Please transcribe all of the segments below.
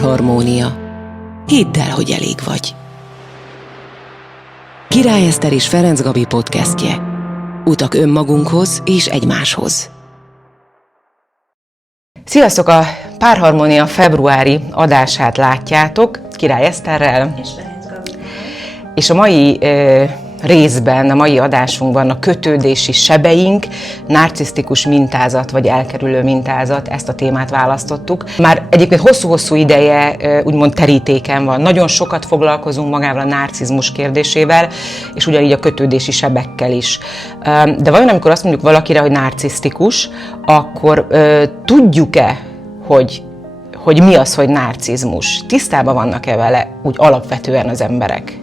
párharmónia. Hidd el, hogy elég vagy. Király Eszter és Ferenc Gabi podcastje. Utak önmagunkhoz és egymáshoz. Sziasztok! A Párharmónia februári adását látjátok Király Eszterrel. És Ferenc Gabival. És a mai részben, a mai adásunkban a kötődési sebeink, narcisztikus mintázat vagy elkerülő mintázat, ezt a témát választottuk. Már egyébként hosszú-hosszú ideje úgymond terítéken van. Nagyon sokat foglalkozunk magával a narcizmus kérdésével, és ugyanígy a kötődési sebekkel is. De vajon amikor azt mondjuk valakire, hogy narcisztikus, akkor tudjuk-e, hogy mi az, hogy narcizmus? Tisztában vannak-e vele úgy alapvetően az emberek?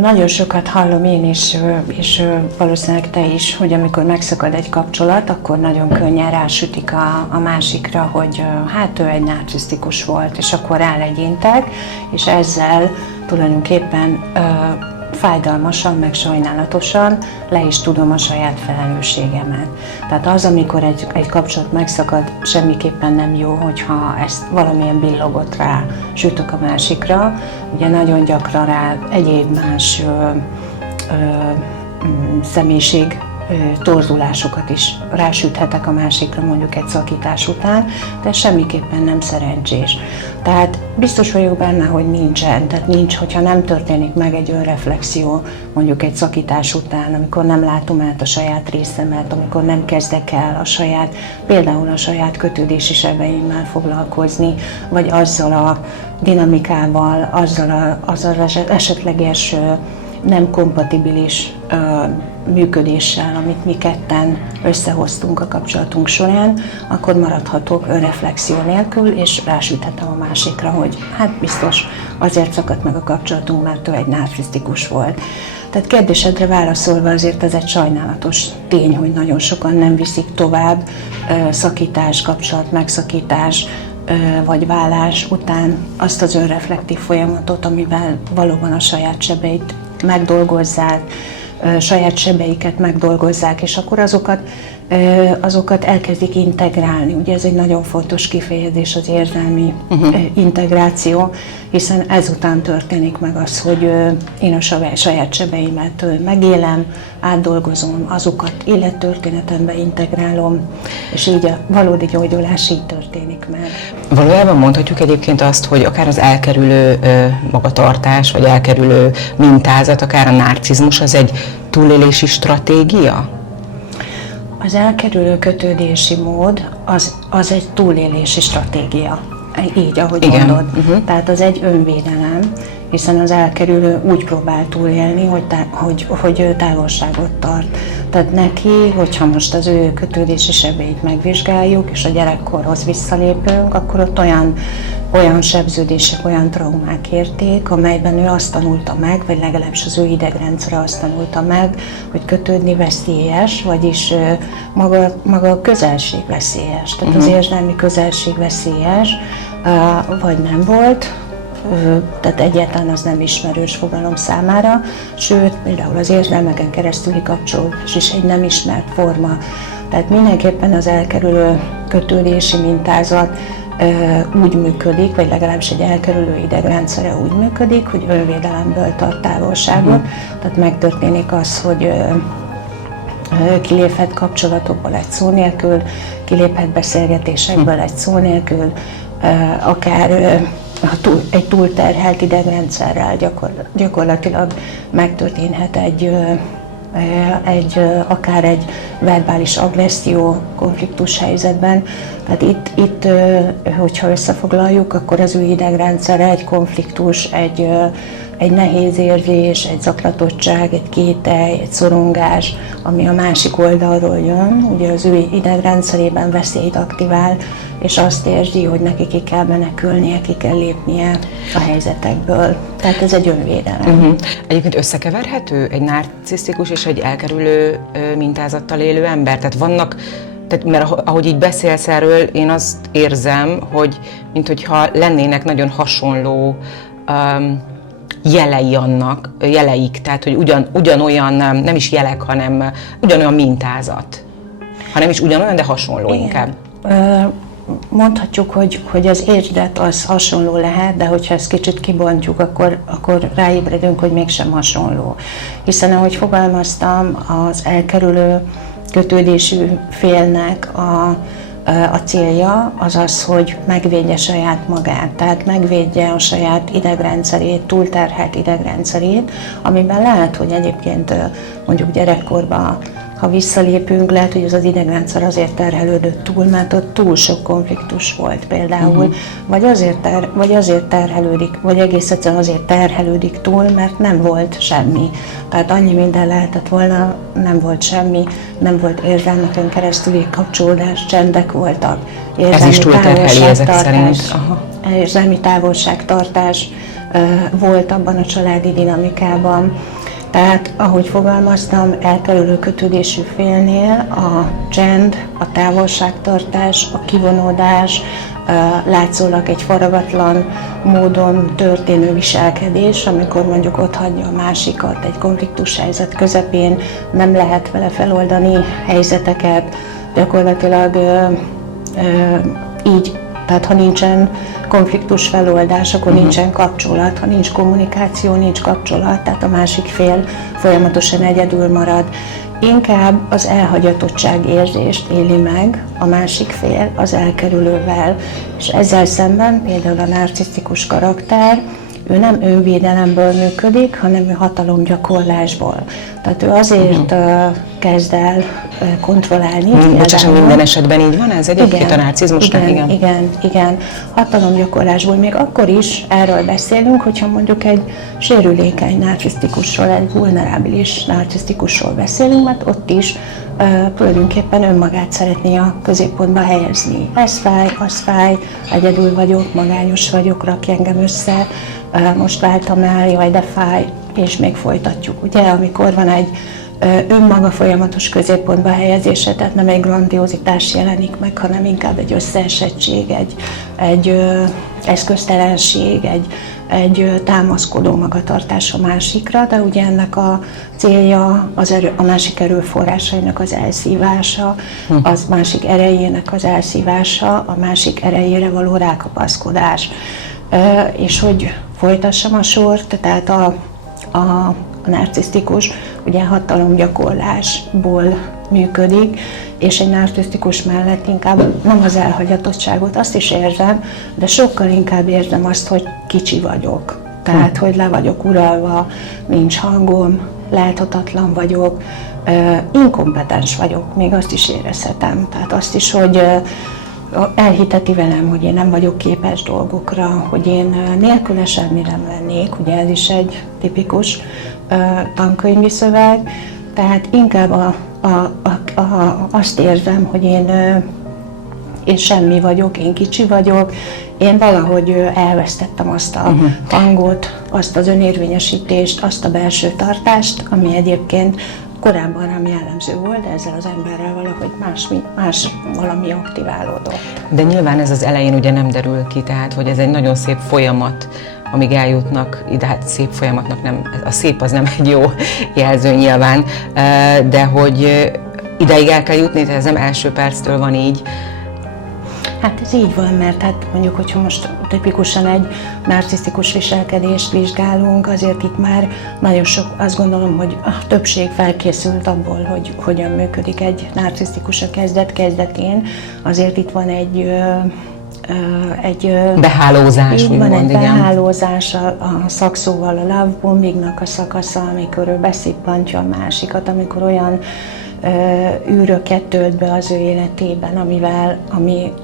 Nagyon sokat hallom én is, és valószínűleg te is, hogy amikor megszakad egy kapcsolat, akkor nagyon könnyen rásütik a másikra, hogy hát ő egy narcisztikus volt, és akkor rálegyintek, és ezzel tulajdonképpen fájdalmasan, meg sajnálatosan le is tudom a saját felelősségemet. Tehát az, amikor egy kapcsolat megszakad, semmiképpen nem jó, hogyha ezt valamilyen billogot rá sütök a másikra. Ugye nagyon gyakran rá egyéb más személyiség torzulásokat is rásüthetek a másikra, mondjuk egy szakítás után, de semmiképpen nem szerencsés. Tehát biztos vagyok benne, hogy nincsen, tehát nincs, hogyha nem történik meg egy önreflexió, mondjuk egy szakítás után, amikor nem látom át a saját részemet, amikor nem kezdek el például a saját kötődési sebeimmel foglalkozni, vagy azzal a dinamikával, azzal az esetleges nem kompatibilis működéssel, amit mi ketten összehoztunk a kapcsolatunk során, akkor maradhatok önreflexió nélkül, és rásüthetem a másikra, hogy hát biztos azért szakadt meg a kapcsolatunk, mert ő egy narcisztikus volt. Tehát kérdésedre válaszolva azért ez egy sajnálatos tény, hogy nagyon sokan nem viszik tovább szakítás, kapcsolat megszakítás, vagy válás után azt az önreflektív folyamatot, amivel valóban a saját sebeit megdolgozzák, saját sebeiket megdolgozzák, és akkor azokat elkezdik integrálni. Ugye ez egy nagyon fontos kifejezés, az érzelmi integráció, hiszen ezután történik meg az, hogy én a saját sebeimet megélem, átdolgozom, azokat élettörténetembe integrálom, és így a valódi gyógyulás így történik meg. Valójában mondhatjuk egyébként azt, hogy akár az elkerülő magatartás, vagy elkerülő mintázat, akár a narcizmus, az egy túlélési stratégia? Az elkerülő kötődési mód az egy túlélési stratégia, így, ahogy igen. mondod. Tehát az egy önvédelem, hiszen az elkerülő úgy próbál túlélni, hogy távolságot tart. Tehát neki, hogyha most az ő kötődési sebeit megvizsgáljuk, és a gyerekkorhoz visszalépünk, akkor ott olyan sebződések, olyan traumák érték, amelyben ő azt tanulta meg, vagy legalábbis az ő idegrendszere azt tanulta meg, hogy kötődni veszélyes, vagyis maga a közelség veszélyes. Tehát az érzelmi közelség veszélyes, vagy nem volt, tehát egyáltalán az nem ismerős fogalom számára, sőt, például az érzelmeken keresztüli kapcsolódás is egy nem ismert forma. Tehát mindenképpen az elkerülő kötődési mintázat úgy működik, vagy legalábbis egy elkerülő idegrendszere úgy működik, hogy önvédelemből tart távolságot. Tehát megtörténik az, hogy kiléphet kapcsolatokból egy szó nélkül, kiléphet beszélgetésekből egy szó nélkül, akár egy túlterhelt idegrendszerrel gyakorlatilag megtörténhet akár egy verbális agresszió konfliktus helyzetben. Tehát itt, hogyha összefoglaljuk, akkor az ő idegrendszere egy konfliktus, egy nehéz érzés, egy zaklatottság, egy kételj, egy szorongás, ami a másik oldalról jön. Ugye az ő idegrendszerében veszélyt aktivál, és azt érzi, hogy neki ki kell menekülnie, ki kell lépnie a helyzetekből. Tehát ez egy önvédelem. Egyébként összekeverhető egy narcisztikus és egy elkerülő mintázattal élő ember? Tehát mert ahogy így beszélsz erről, én azt érzem, hogy minthogyha lennének nagyon hasonló jeleik, tehát hogy ugyanolyan, nem is jelek, hanem ugyanolyan mintázat. Ha nem is ugyanolyan, de hasonló. Igen. Inkább. mondhatjuk, hogy az érzet az hasonló lehet, de hogyha ezt kicsit kibontjuk, akkor ráébredünk, hogy mégsem hasonló. Hiszen ahogy fogalmaztam, az elkerülő kötődésű félnek a célja az az, hogy megvédje saját magát, tehát megvédje a saját idegrendszerét, túlterhelt idegrendszerét, amiben lehet, hogy egyébként mondjuk gyerekkorban, ha visszalépünk, lehet, hogy ez az idegrendszer azért terhelődött túl, mert ott túl sok konfliktus volt például, vagy azért terhelődik, vagy egész egyszerűen azért terhelődik túl, mert nem volt semmi. Tehát annyi minden lehetett volna, nem volt semmi, nem volt érzelmeken keresztüli kapcsolódás, csendek voltak. Ez is túlterheli ezek szerint. Érzelmi távolságtartás volt abban a családi dinamikában. Tehát, ahogy fogalmaztam, elkerülő kötődésű félnél a csend, a távolságtartás, a kivonódás, látszólag egy faragatlan módon történő viselkedés, amikor mondjuk ott hagyja a másikat egy konfliktus helyzet közepén, nem lehet vele feloldani helyzeteket, gyakorlatilag így. Tehát ha nincsen konfliktus feloldás, akkor nincsen kapcsolat, ha nincs kommunikáció, nincs kapcsolat, tehát a másik fél folyamatosan egyedül marad. Inkább az elhagyatottság érzést éli meg a másik fél az elkerülővel, és ezzel szemben például a narcisztikus karakter, ő nem önvédelemből működik, hanem ő hatalomgyakorlásból. Tehát ő azért kezd el kontrollálni. Bocsásson, minden esetben így van ez egyébként a narcizmusnál? Igen. Hatalomgyakorlásból még akkor is erről beszélünk, hogyha mondjuk egy sérülékeny narcisztikusról, egy vulnerábilis narcisztikusról beszélünk, mert ott is tulajdonképpen önmagát szeretné a középpontba helyezni. Ez fáj, az fáj, egyedül vagyok, magányos vagyok, rakj engem össze, most váltam el, jaj, de fáj, és még folytatjuk. Ugye, amikor van egy önmaga folyamatos középpontba helyezése, tehát nem egy grandiozitás jelenik meg, hanem inkább egy összeesettség, egy eszköztelenség, egy támaszkodó magatartás a másikra, de ugye ennek a célja a másik erőforrásainak az elszívása, az másik erejének az elszívása, a másik erejére való rákapaszkodás. És hogy folytassam a sort, tehát a narcisztikus ugye hatalomgyakorlásból működik, és egy narcisztikus mellett inkább nem az elhagyatottságot, azt is érzem, de sokkal inkább érzem azt, hogy kicsi vagyok. Tehát, hogy le vagyok uralva, nincs hangom, láthatatlan vagyok, inkompetens vagyok, még azt is érezhetem. Tehát azt is, hogy elhiteti velem, hogy én nem vagyok képes dolgokra, hogy én nélküle semmire nem lennék, ugye ez is egy tipikus tankönyvi szöveg, tehát inkább azt érzem, hogy én semmi vagyok, én kicsi vagyok, én valahogy elvesztettem azt a hangot, azt az önérvényesítést, azt a belső tartást, ami egyébként korábban nem jellemző volt, de ezzel az emberrel valahogy más valami aktiválódott. De nyilván ez az elején ugye nem derül ki, tehát hogy ez egy nagyon szép folyamat, amíg eljutnak ide, hát szép folyamatnak nem, a szép az nem egy jó jelző nyilván, de hogy ideig el kell jutni, tehát ez nem első perctől van így. Hát ez így van, mert hát mondjuk, hogyha most tipikusan egy narcisztikus viselkedést vizsgálunk, azért itt már nagyon sok, azt gondolom, hogy a többség felkészült abból, hogy hogyan működik egy narcisztikus a kezdetén. Azért itt van egy behálózás, van egy igen. behálózás, a szakszóval a love bombingnak a szakasza, amikor ő beszippantja a másikat, amikor olyan űröket tölt be az ő életében,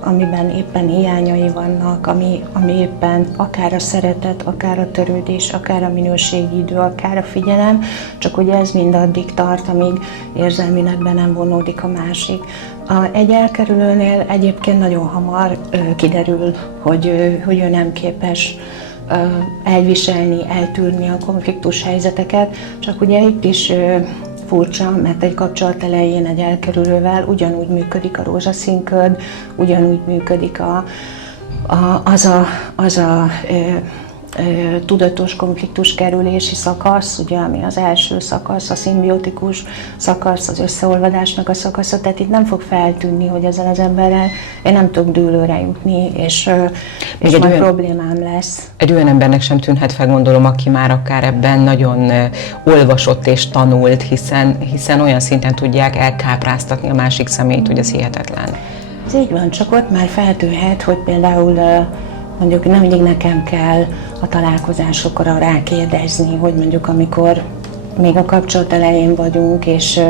amiben éppen hiányai vannak, ami éppen akár a szeretet, akár a törődés, akár a minőségi idő, akár a figyelem, csak ugye ez mind addig tart, amíg érzelmileg be nem vonódik a másik. Egy elkerülőnél egyébként nagyon hamar kiderül, hogy ő nem képes elviselni, eltűrni a konfliktus helyzeteket, csak ugye itt is furcsa, mert egy kapcsolat elején egy elkerülővel ugyanúgy működik a rózsaszínköd, ugyanúgy működik tudatos konfliktus kerülési szakasz, ugye, ami az első szakasz, a szimbiotikus szakasz, az összeolvadásnak a szakasza, tehát itt nem fog feltűnni, hogy ezzel az emberrel én nem tudok dűlőre jutni, és majd problémám lesz. Egy olyan embernek sem tűnhet fel, gondolom, aki már akár ebben nagyon olvasott és tanult, hiszen olyan szinten tudják elkápráztatni a másik személyt, hogy ez hihetetlen. Ez így van, csak ott már feltűnhet, hogy például mondjuk nem mindig nekem kell a találkozásokra rákérdezni, hogy mondjuk amikor még a kapcsolat elején vagyunk, és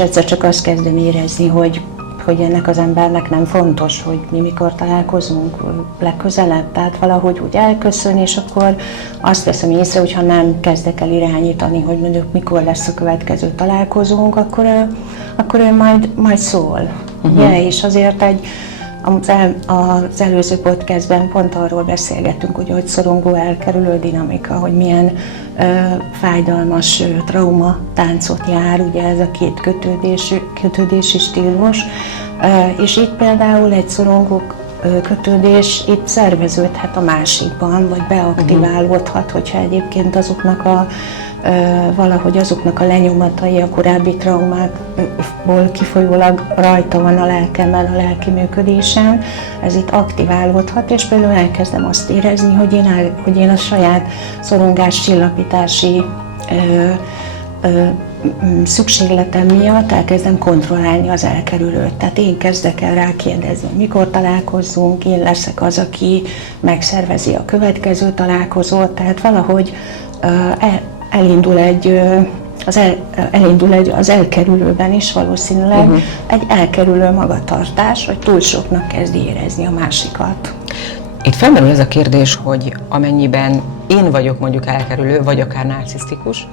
egyszer csak azt kezdem érezni, hogy ennek az embernek nem fontos, hogy mi mikor találkozunk legközelebb, tehát valahogy úgy elköszön, és akkor azt veszem észre, hogy ha nem kezdek el irányítani, hogy mondjuk mikor lesz a következő találkozónk, akkor ő majd szól. Ugye? És azért az előző podcastben pont arról beszélgettünk, hogy szorongó elkerülő dinamika, hogy milyen fájdalmas trauma táncot jár, ugye ez a két kötődési stílus, és itt például egy szorongó kötődés itt szerveződhet a másikban, vagy beaktiválódhat, hogyha egyébként valahogy azoknak a lenyomatai, a korábbi traumákból kifolyólag rajta van a lelkemen, a lelki működésen, ez itt aktiválódhat, és például elkezdem azt érezni, hogy én a saját szorongáscsillapítási szükségletem miatt elkezdem kontrollálni az elkerülőt. Tehát én kezdek el rákérdezni, mikor találkozzunk, én leszek az, aki megszervezi a következő találkozót, tehát valahogy elindul az elkerülőben is valószínűleg egy elkerülő magatartás, hogy túl soknak kezdi érezni a másikat. Itt felmerül ez a kérdés, hogy amennyiben én vagyok mondjuk elkerülő, vagy akár narcisztikus,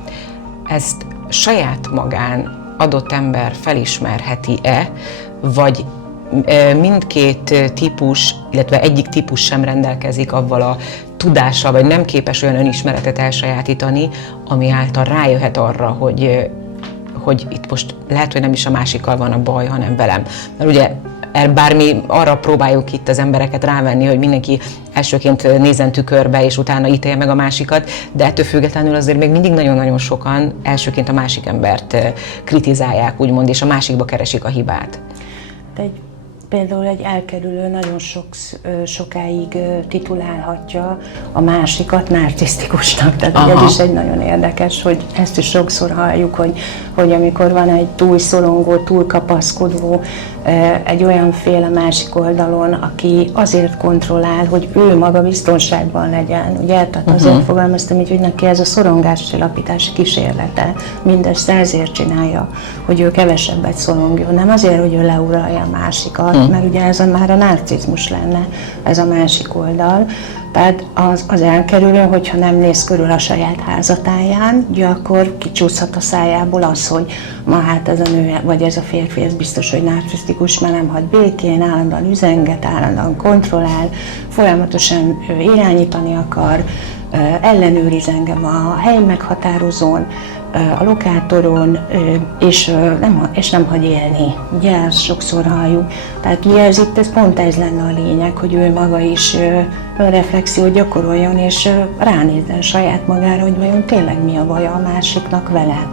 ezt saját magán adott ember felismerheti-e, vagy mindkét típus, illetve egyik típus sem rendelkezik avval a tudással, vagy nem képes olyan önismeretet elsajátítani, ami által rájöhet arra, hogy itt most lehet, hogy nem is a másikkal van a baj, hanem velem. Mert ugye bár mi arra próbáljuk itt az embereket rávenni, hogy mindenki elsőként nézzen tükörbe, és utána ítélje meg a másikat, de ettől függetlenül azért még mindig nagyon-nagyon sokan elsőként a másik embert kritizálják, úgymond, és a másikba keresik a hibát. Például egy elkerülő nagyon sokáig titulálhatja a másikat narcisztikusnak. Tehát ez is egy nagyon érdekes, hogy ezt is sokszor halljuk, hogy amikor van egy túl szorongó, túl kapaszkodó, egy olyan fél a másik oldalon, aki azért kontrollál, hogy ő maga biztonságban legyen. Ugye? Tehát azért fogalmaztam így, hogy neki ez a szorongáscsillapítási kísérlete. Mindezt ezért csinálja, hogy ő kevesebbet szorongjon. Nem azért, hogy ő leuralja a másikat, mert ugye ez már a narcizmus lenne, ez a másik oldal. Tehát az elkerülő, hogyha nem néz körül a saját házatáján, ugye akkor kicsúszhat a szájából az, hogy ma hát ez a nő, vagy ez a férfi, ez biztos, hogy narcisztikus, mert nem hagy békén, állandóan üzenget, állandóan kontrollál, folyamatosan irányítani akar, ellenőriz engem a hely meghatározón, a lokátoron, és nem hagy élni. Ugye ezt sokszor halljuk. Tehát ugye ez pont ez lenne a lényeg, hogy ő maga is önreflexiót gyakoroljon, és ránézzen saját magára, hogy vajon tényleg mi a baja a másiknak vele.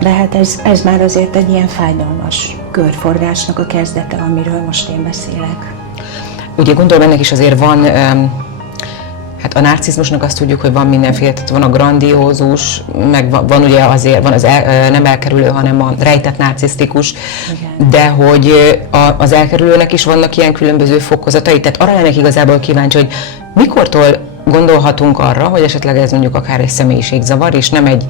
De hát ez már azért egy ilyen fájdalmas körforgásnak a kezdete, amiről most én beszélek. Ugye gondolom, ennek is azért van, hát a narcizmusnak azt tudjuk, hogy van mindenféle, tehát van a grandiózus, meg van ugye azért, van az nem elkerülő, hanem a rejtett narcisztikus, igen. De hogy az elkerülőnek is vannak ilyen különböző fokozatai, tehát arra lennék igazából kíváncsi, hogy mikortól gondolhatunk arra, hogy esetleg ez mondjuk akár egy személyiségzavar, és nem egy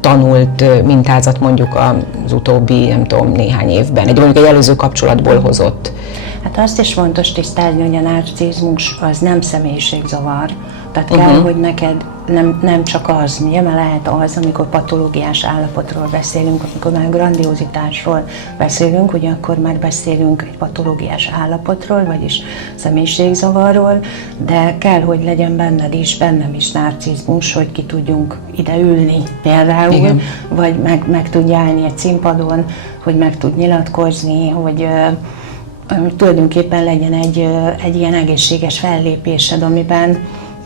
tanult mintázat mondjuk az utóbbi, nem tudom, néhány évben, mondjuk egy előző kapcsolatból hozott. Hát azt is fontos tisztázni, hogy a narcizmus az nem személyiségzavar. Tehát kell, hogy neked nem csak az, ugye, mert lehet az, amikor patológiás állapotról beszélünk, amikor már grandiozitásról beszélünk, ugye akkor már beszélünk egy patológiás állapotról, vagyis személyiségzavarról, de kell, hogy legyen bennem is narcizmus, hogy ki tudjunk ide ülni például, igen. Vagy meg tudj állni egy színpadon, hogy meg tud nyilatkozni, hogy tulajdonképpen legyen egy ilyen egészséges fellépésed, amiben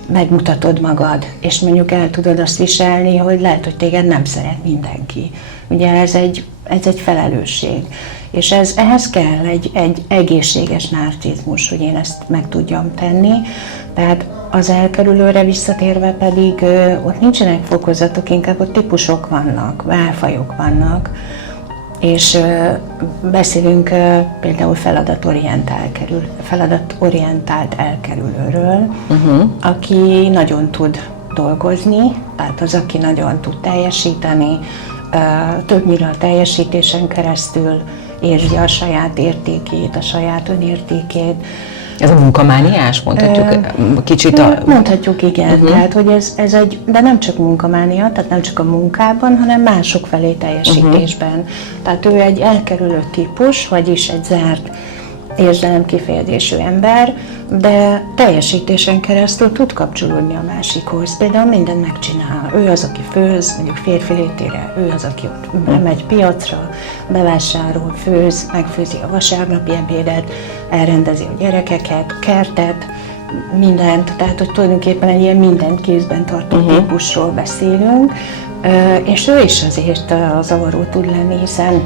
megmutatod magad, és mondjuk el tudod azt viselni, hogy lehet, hogy téged nem szeret mindenki. Ugye ez egy felelősség. És ehhez kell egy egészséges narcizmus, hogy én ezt meg tudjam tenni. Tehát az elkerülőre visszatérve pedig ott nincsenek fokozatok, inkább ott típusok vannak, válfajok vannak. És beszélünk például feladatorientált elkerülőről, aki nagyon tud dolgozni, tehát az, aki nagyon tud teljesíteni, többnyire a teljesítésen keresztül érzi a saját értékét, a saját önértékét. Ez a munkamániás, mondhatjuk kicsit Mondhatjuk, igen. Tehát, hogy ez de nem csak munkamánia, tehát nem csak a munkában, hanem mások felé teljesítésben. Tehát ő egy elkerülő típus, vagyis egy zárt érzelemkifejezésű ember, de teljesítésen keresztül tud kapcsolódni a másikhoz. Például mindent megcsinál. Ő az, aki főz, mondjuk férfi létére, ő az, aki ott megy piacra, bevásárol, főz, megfőzi a vasárnapi ebédet, elrendezi a gyerekeket, kertet, mindent. Tehát, hogy tulajdonképpen egy ilyen mindent kézben tartó típusról beszélünk, és ő is azért zavaró tud lenni, hiszen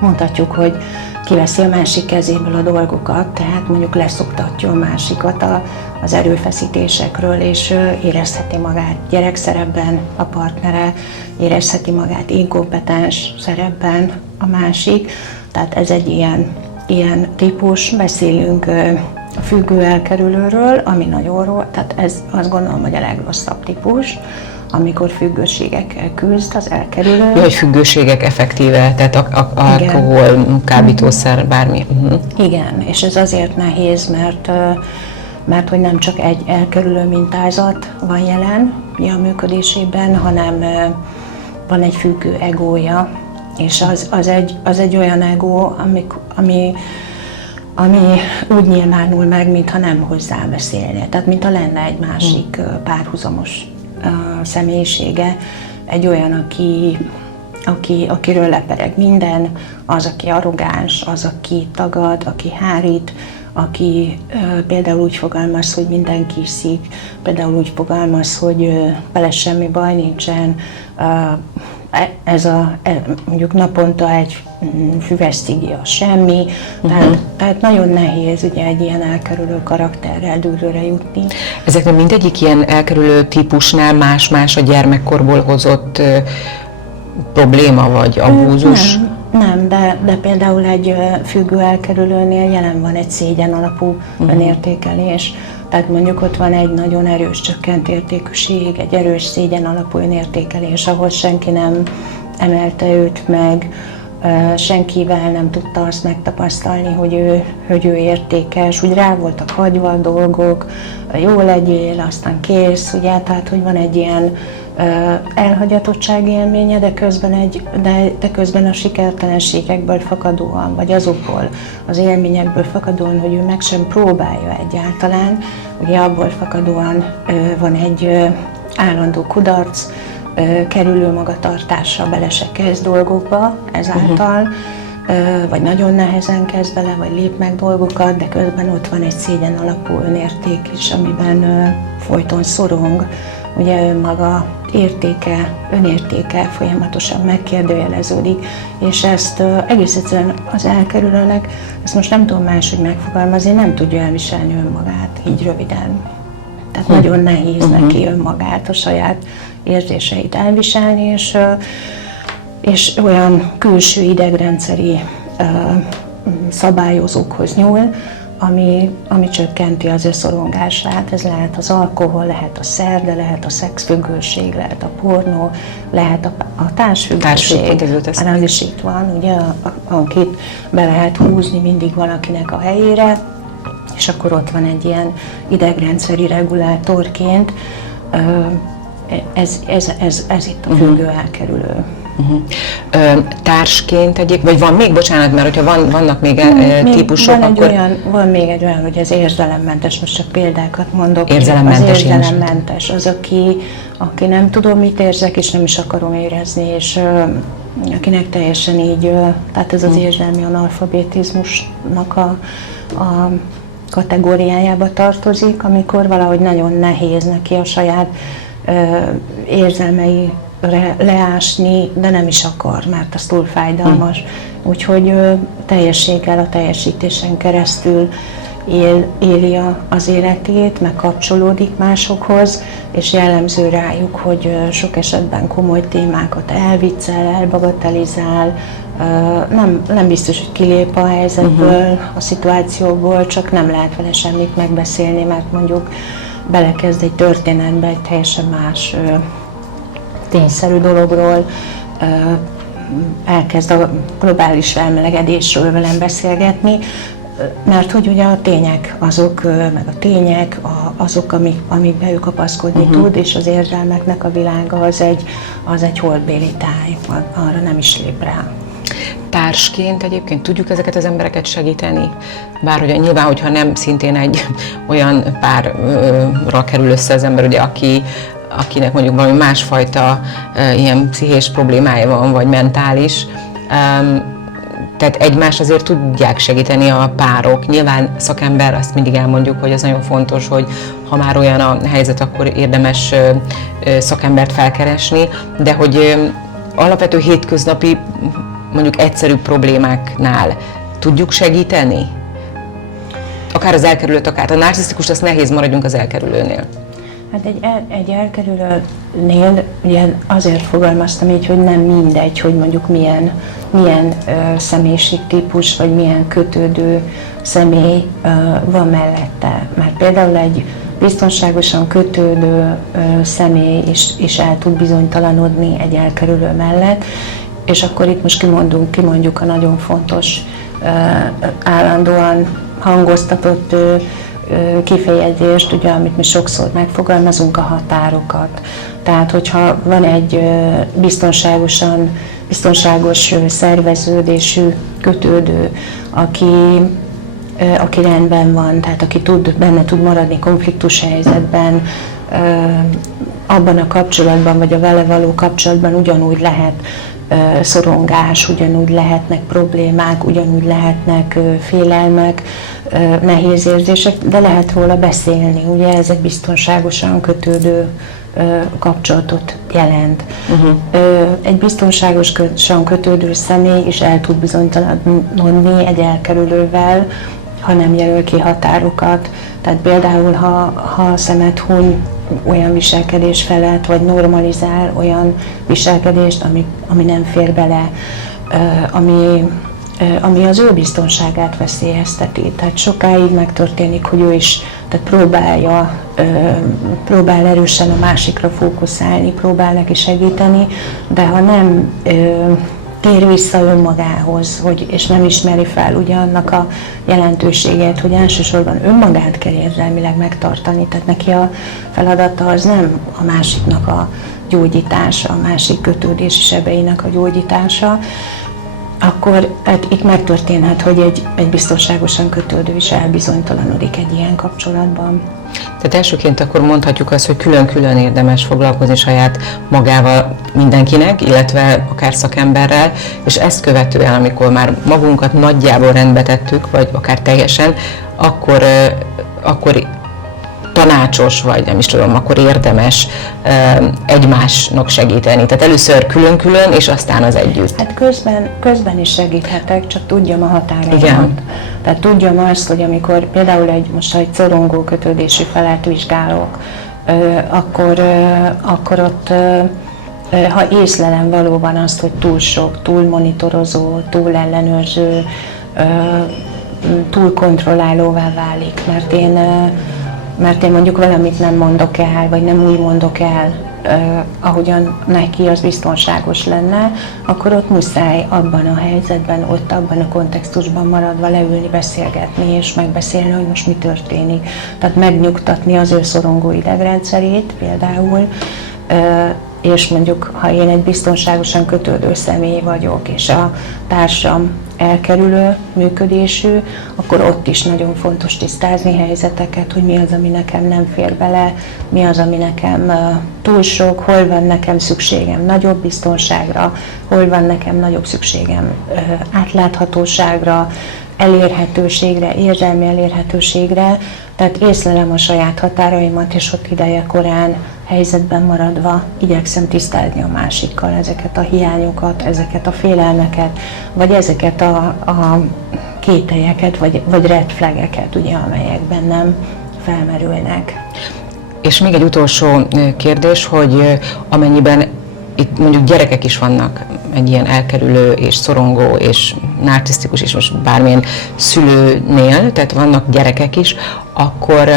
mondhatjuk, hogy kiveszi a másik kezéből a dolgokat, tehát mondjuk leszoktatja a másikat az erőfeszítésekről, és érezheti magát gyerekszerepben a partnere, érezheti magát inkompetens szerepben a másik, tehát ez egy ilyen típus. Beszélünk a függő elkerülőről, ami nagyon rossz, tehát ez azt gondolom, hogy a legrosszabb típus, amikor függőségekkel küzd az elkerülő. Jó, hogy függőségek effektíve, tehát alkohol, kábítószer, bármi. Igen, és ez azért nehéz, mert hogy nem csak egy elkerülő mintázat van jelen a működésében, hanem van egy függő egója, és az egy olyan egó, ami úgy nyilvánul meg, mintha nem hozzá beszélne, tehát mintha lenne egy másik párhuzamos személyisége, egy olyan, akiről lepereg minden, az, aki arrogáns, az, aki tagad, aki hárít, aki például úgy fogalmaz, hogy mindenki iszik, például úgy fogalmaz, hogy vele semmi baj nincsen, mondjuk naponta egy füves cigi a semmi, tehát nagyon nehéz ugye egy ilyen elkerülő karakterrel dűlőre jutni. Ezeknek mindegyik ilyen elkerülő típusnál más-más a gyermekkorból hozott probléma vagy abúzus? Nem, de például egy függő elkerülőnél jelen van egy szégyen alapú önértékelés. Tehát mondjuk ott van egy nagyon erős csökkent értékűség, egy erős szégyen alapú önértékelés, ahol senki nem emelte őt meg, senkivel nem tudta azt megtapasztalni, hogy ő értékes, úgy rá voltak hagyva a dolgok, jó legyél, aztán kész, ugye, tehát hogy van egy ilyen elhagyatottság élménye, de közben a sikertelenségekből fakadóan, vagy azokból az élményekből fakadóan, hogy ő meg sem próbálja egyáltalán, ugye abból fakadóan van egy állandó kudarc, kerülő magatartással bele se kezd dolgokba ezáltal, vagy nagyon nehezen kezd bele, vagy lép meg dolgokat, de közben ott van egy szégyen alapú önérték is, amiben folyton szorong, ugye önmaga önértéke folyamatosan megkérdőjeleződik, és ezt egész egyszerűen az elkerülőnek, ezt most nem tudom máshogy megfogalmazni, nem tudja elviselni önmagát, így röviden. Tehát nagyon nehéz neki önmagát, a saját érzéseit elviselni, és olyan külső idegrendszeri szabályozókhoz nyúl, ami csökkenti az ő szorongását. Ez lehet az alkohol, lehet a szer, de lehet a szexfüggőség, lehet a pornó, lehet a társfüggőség. Az is itt van, ugye, akit be lehet húzni mindig valakinek a helyére, és akkor ott van egy ilyen idegrendszeri regulátorként, ez itt a függő elkerülő. Társként vagy van még, bocsánat, mert hogyha vannak még típusok, van még egy olyan, hogy az érzelemmentes, most csak példákat mondok. Érzelemmentes. Az érzelemmentes, az, aki nem tudom, mit érzek, és nem is akarom érezni, és akinek teljesen így, tehát ez az érzelmi analfabetizmusnak kategóriájába tartozik, amikor valahogy nagyon nehéz neki a saját érzelmeire leásni, de nem is akar, mert az túl fájdalmas. Úgyhogy teljességgel, a teljesítésen keresztül éli az életét, meg kapcsolódik másokhoz, és jellemző rájuk, hogy sok esetben komoly témákat elviccel, elbagatelizál, nem biztos, hogy kilép a helyzetből, a szituációból, csak nem lehet vele semmit megbeszélni, mert mondjuk belekezd egy történetbe egy teljesen más tényszerű dologról, elkezd a globális felmelegedésről velem beszélgetni, mert hogy ugye a tények azok, meg a tények azok, amikbe ő kapaszkodni tud, és az érzelmeknek a világa az egy holdbéli táj, arra nem is lép rá. Társként egyébként tudjuk ezeket az embereket segíteni? Bár ugye nyilván, hogyha nem szintén egy olyan párra kerül össze az ember, ugye, akinek mondjuk valami másfajta ilyen pszichés problémája van, vagy mentális, tehát egymást azért tudják segíteni a párok. Nyilván szakember, azt mindig elmondjuk, hogy ez nagyon fontos, hogy ha már olyan a helyzet, akkor érdemes szakembert felkeresni, de hogy alapvető hétköznapi, mondjuk egyszerű problémáknál tudjuk segíteni? Akár az elkerülőt, akár a narcisztikus, azt nehéz, maradjunk az elkerülőnél. Hát egy elkerülőnél ugye azért fogalmaztam így, hogy nem mindegy, hogy mondjuk milyen személyiségtípus, vagy milyen kötődő személy van mellette. Mert például egy biztonságosan kötődő személy is el tud bizonytalanodni egy elkerülő mellett, és akkor itt most kimondjuk a nagyon fontos, állandóan hangoztatott kifejezést, ugye, amit mi sokszor megfogalmazunk, a határokat. Tehát, hogyha van egy biztonságos szerveződésű kötődő, aki rendben van, tehát aki benne tud maradni konfliktus helyzetben, abban a kapcsolatban, vagy a vele való kapcsolatban ugyanúgy lehet szorongás, ugyanúgy lehetnek problémák, ugyanúgy lehetnek félelmek, nehéz érzések, de lehet róla beszélni. Ugye ez egy biztonságosan kötődő kapcsolatot jelent. Egy biztonságosan kötődő személy is el tud bizonytalanodni egy elkerülővel, ha nem jelöl ki határokat. Tehát például, ha a szemet huny olyan viselkedés felett, vagy normalizál olyan viselkedést, ami nem fér bele, ami az ő biztonságát veszélyezteti. Tehát sokáig megtörténik, hogy ő is próbál erősen a másikra fókuszálni, próbál neki segíteni, de ha nem tér vissza önmagához, és nem ismeri fel ugye annak a jelentőségét, hogy elsősorban önmagát kell érzelmileg megtartani, tehát neki a feladata az nem a másiknak a gyógyítása, a másik kötődési sebeinek a gyógyítása, akkor itt megtörténhet, hogy egy biztonságosan kötődő is elbizonytalanodik egy ilyen kapcsolatban. Tehát elsőként akkor mondhatjuk azt, hogy külön-külön érdemes foglalkozni saját magával mindenkinek, illetve akár szakemberrel, és ezt követően, amikor már magunkat nagyjából rendbe tettük, vagy akár teljesen, akkor tanácsos, vagy nem is tudom, akkor érdemes egymásnak segíteni. Tehát először külön-külön, és aztán az együtt. Hát közben is segíthetek, csak tudjam a határaimat. Igen. Tehát tudjam azt, hogy amikor például most egy szorongó kötődési felet vizsgálok, akkor ott, ha észlelem valóban azt, hogy túl sok, túl monitorozó, túl ellenőrző, túl kontrollálóvá válik, mert én mondjuk valamit nem mondok el, vagy nem úgy mondok el, ahogyan neki az biztonságos lenne, akkor ott muszáj abban a helyzetben, ott abban a kontextusban maradva leülni, beszélgetni, és megbeszélni, hogy most mi történik. Tehát megnyugtatni az ő szorongó idegrendszerét például, és mondjuk, ha én egy biztonságosan kötődő személy vagyok, és a társam elkerülő működésű, akkor ott is nagyon fontos tisztázni helyzeteket, hogy mi az, ami nekem nem fér bele, mi az, ami nekem túl sok, hol van nekem szükségem nagyobb biztonságra, hol van nekem nagyobb szükségem átláthatóságra, elérhetőségre, érzelmi elérhetőségre, tehát észlelem a saját határaimat, és ott ideje korán helyzetben maradva igyekszem tisztázni a másikkal ezeket a hiányokat, ezeket a félelmeket, vagy ezeket a kételyeket, vagy red flageket, ugye, amelyek bennem felmerülnek. És még egy utolsó kérdés, hogy amennyiben itt mondjuk gyerekek is vannak, egy ilyen elkerülő és szorongó és narcisztikus és most bármilyen szülőnél, tehát vannak gyerekek is, akkor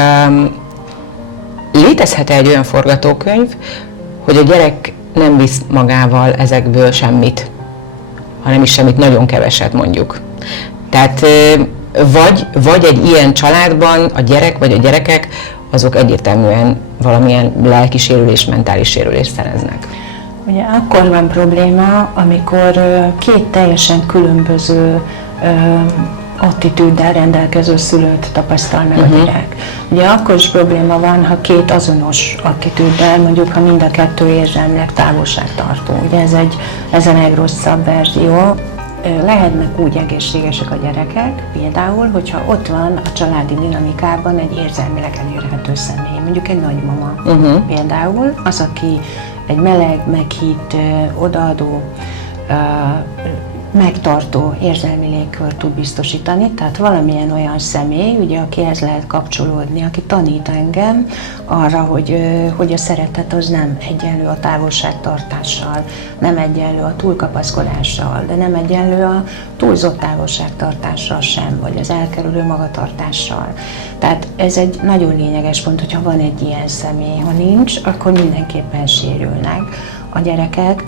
létezhet-e egy olyan forgatókönyv, hogy a gyerek nem visz magával ezekből semmit, hanem is semmit, nagyon keveset mondjuk. Tehát vagy egy ilyen családban a gyerek vagy a gyerekek azok egyértelműen valamilyen lelki sérülés, mentális sérülést szereznek. Ugye akkor van probléma, amikor két teljesen különböző attitűddel rendelkező szülőt tapasztal meg a gyerek. Ugye akkor is probléma van, ha két azonos attitűddel, mondjuk ha mind a kettő érzelmileg távolságtartó. Ugye ez a legrosszabb verzió. Lehetnek úgy egészségesek a gyerekek, például, hogyha ott van a családi dinamikában egy érzelmileg elérhető személy, mondjuk egy nagymama. Például az, aki egy meleg, meghitt, odaadó, megtartó érzelmi légkört tud biztosítani, tehát valamilyen olyan személy, ugye, akihez lehet kapcsolódni, aki tanít engem arra, hogy a szeretet az nem egyenlő a távolságtartással, nem egyenlő a túlkapaszkodással, de nem egyenlő a túlzott távolságtartással sem, vagy az elkerülő magatartással. Tehát ez egy nagyon lényeges pont, hogyha van egy ilyen személy, ha nincs, akkor mindenképpen sérülnek a gyerekek.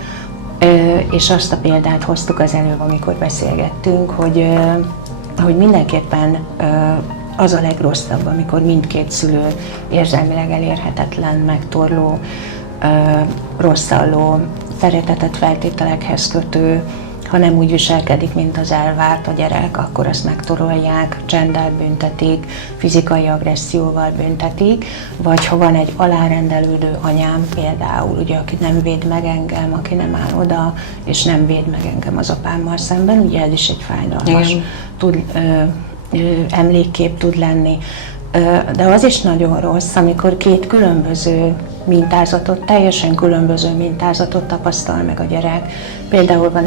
És azt a példát hoztuk az előbb, amikor beszélgettünk, hogy mindenképpen az a legrosszabb, amikor mindkét szülő érzelmileg elérhetetlen, megtorló, rosszalló, szeretetet feltételekhez kötő, ha nem úgy viselkedik, mint az elvárt a gyerek, akkor azt megtorolják, csenddel büntetik, fizikai agresszióval büntetik, vagy ha van egy alárendelődő anyám például, ugye, aki nem véd meg engem, aki nem áll oda, és nem véd meg engem az apámmal szemben, ugye ez is egy fájdalmas emlékkép tud lenni. De az is nagyon rossz, amikor két különböző mintázatot, teljesen különböző mintázatot tapasztal meg a gyerek. Például van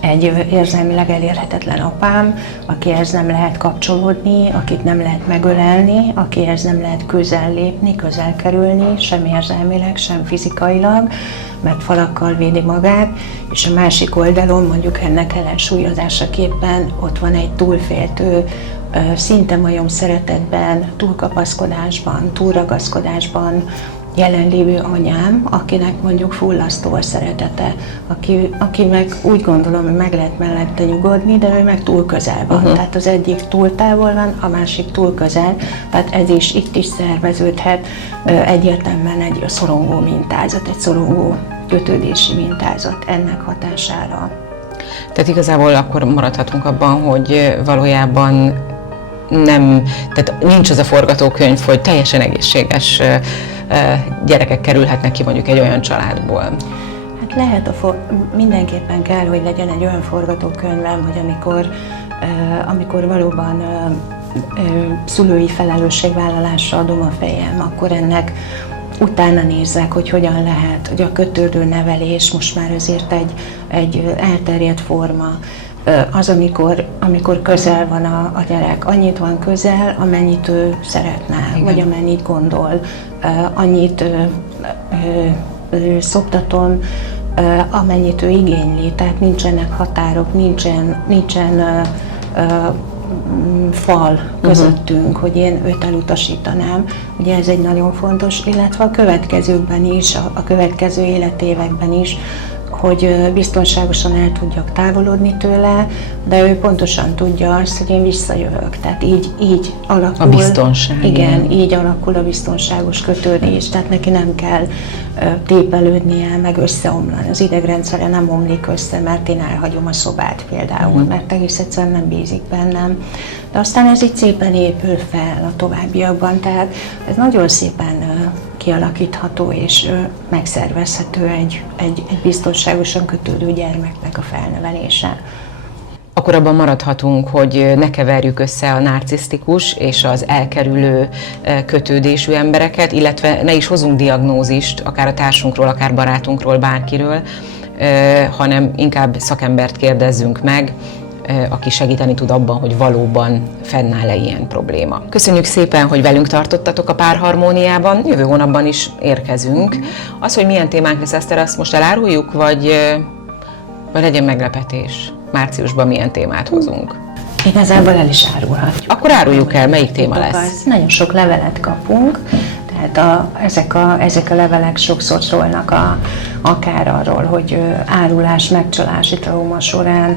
egy érzelmileg elérhetetlen apám, akihez nem lehet kapcsolódni, akit nem lehet megölelni, akihez nem lehet közel lépni, közel kerülni, sem érzelmileg, sem fizikailag, mert falakkal védi magát, és a másik oldalon mondjuk ennek ellensúlyozásaképpen ott van egy túlféltő, szinte majom szeretetben, túlkapaszkodásban, túlragaszkodásban jelenlévő anyám, akinek mondjuk fullasztó a szeretete, aki meg úgy gondolom, hogy meg lehet mellette nyugodni, de ő meg túl közel van. Tehát az egyik túl távol van, a másik túl közel, tehát ez is itt is szerveződhet egyértelműen egy szorongó mintázat, egy szorongó kötődési mintázat ennek hatására. Tehát igazából akkor maradhatunk abban, hogy valójában tehát nincs az a forgatókönyv, hogy teljesen egészséges gyerekek kerülhetnek ki mondjuk egy olyan családból. Hát lehet, mindenképpen kell, hogy legyen egy olyan forgatókönyvem, hogy amikor valóban szülői felelősségvállalásra adom a fejem, akkor ennek utána nézzek, hogy hogyan lehet, hogy a kötődő nevelés most már azért egy elterjedt forma. Az, amikor közel van a gyerek, annyit van közel, amennyit ő szeretne, igen, vagy amennyit gondol, annyit szoptatom, amennyit ő igényli, tehát nincsenek határok, nincsen fal közöttünk, hogy én őt elutasítanám. Ugye ez egy nagyon fontos, illetve a következőkben is, a következő életévekben is, hogy biztonságosan el tudjak távolodni tőle, de ő pontosan tudja azt, hogy én visszajövök. Tehát így alakul. A biztonság. Igen, így alakul a biztonságos kötődés. Tehát neki nem kell tépelődnie, meg összeomlani. Az idegrendszere nem omlik össze, mert én elhagyom a szobát például, mert egész egyszerűen nem bízik bennem. De aztán ez így szépen épül fel a továbbiakban, tehát ez nagyon szépen kialakítható és megszervezhető egy biztonságosan kötődő gyermeknek a felnevelése. akkor abban maradhatunk, hogy ne keverjük össze a narcisztikus és az elkerülő kötődésű embereket, illetve ne is hozunk diagnózist, akár a társunkról, akár barátunkról, bárkiről, hanem inkább szakembert kérdezzünk meg, aki segíteni tud abban, hogy valóban fennáll-e ilyen probléma. Köszönjük szépen, hogy velünk tartottatok a Párharmóniában, jövő hónapban is érkezünk. Az, hogy milyen témánk lesz, Eszter, azt most eláruljuk, vagy legyen meglepetés? Márciusban milyen témát hozunk? Igazából el is árulhatjuk. Akkor áruljuk el, melyik téma lesz? Nagyon sok levelet kapunk, tehát ezek a levelek sokszor szólnak akár arról, hogy árulás, megcsalási trauma során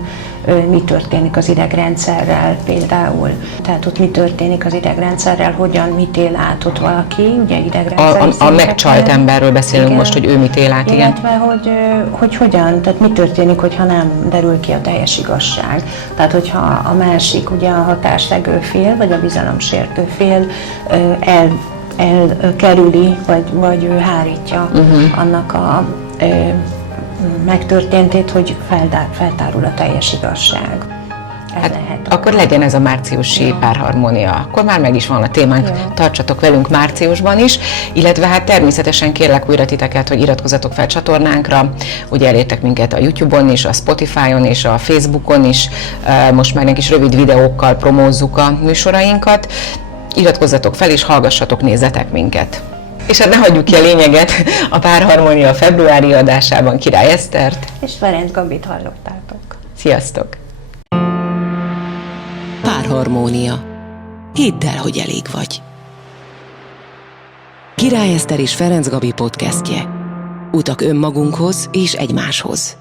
mi történik az idegrendszerrel például. Tehát ott mi történik az idegrendszerrel, hogyan, mit él át ott valaki, ugye idegrendszeri A megcsalt emberről beszélünk most, hogy ő mit él át, igen. Illetve, hogy hogyan, tehát mi történik, hogyha nem derül ki a teljes igazság. Tehát, hogyha a másik, ugye a hatáslegő fél, vagy a bizalomsértő fél elkerüli, vagy hárítja annak a megtörténtét, hogy feltárul a teljes igazság. Akkor legyen ez a márciusi Párharmónia. Akkor már meg is van a témánk. Tartsatok velünk márciusban is, illetve hát természetesen kérlek újra titeket, hogy iratkozzatok fel csatornánkra. Ugye elértek minket a YouTube-on is, a Spotify-on és a Facebookon is. Most már egy kis rövid videókkal promózzuk a műsorainkat. Iratkozzatok fel és hallgassatok, nézzetek minket. És hát ne hagyjuk ki a lényeget, a Párharmónia februári adásában Király Esztert és Ferenc Gabit hallottátok. Sziasztok! Párharmónia. Hidd el, hogy elég vagy. Király Eszter és Ferenc Gabi podcastje. Utak önmagunkhoz és egymáshoz.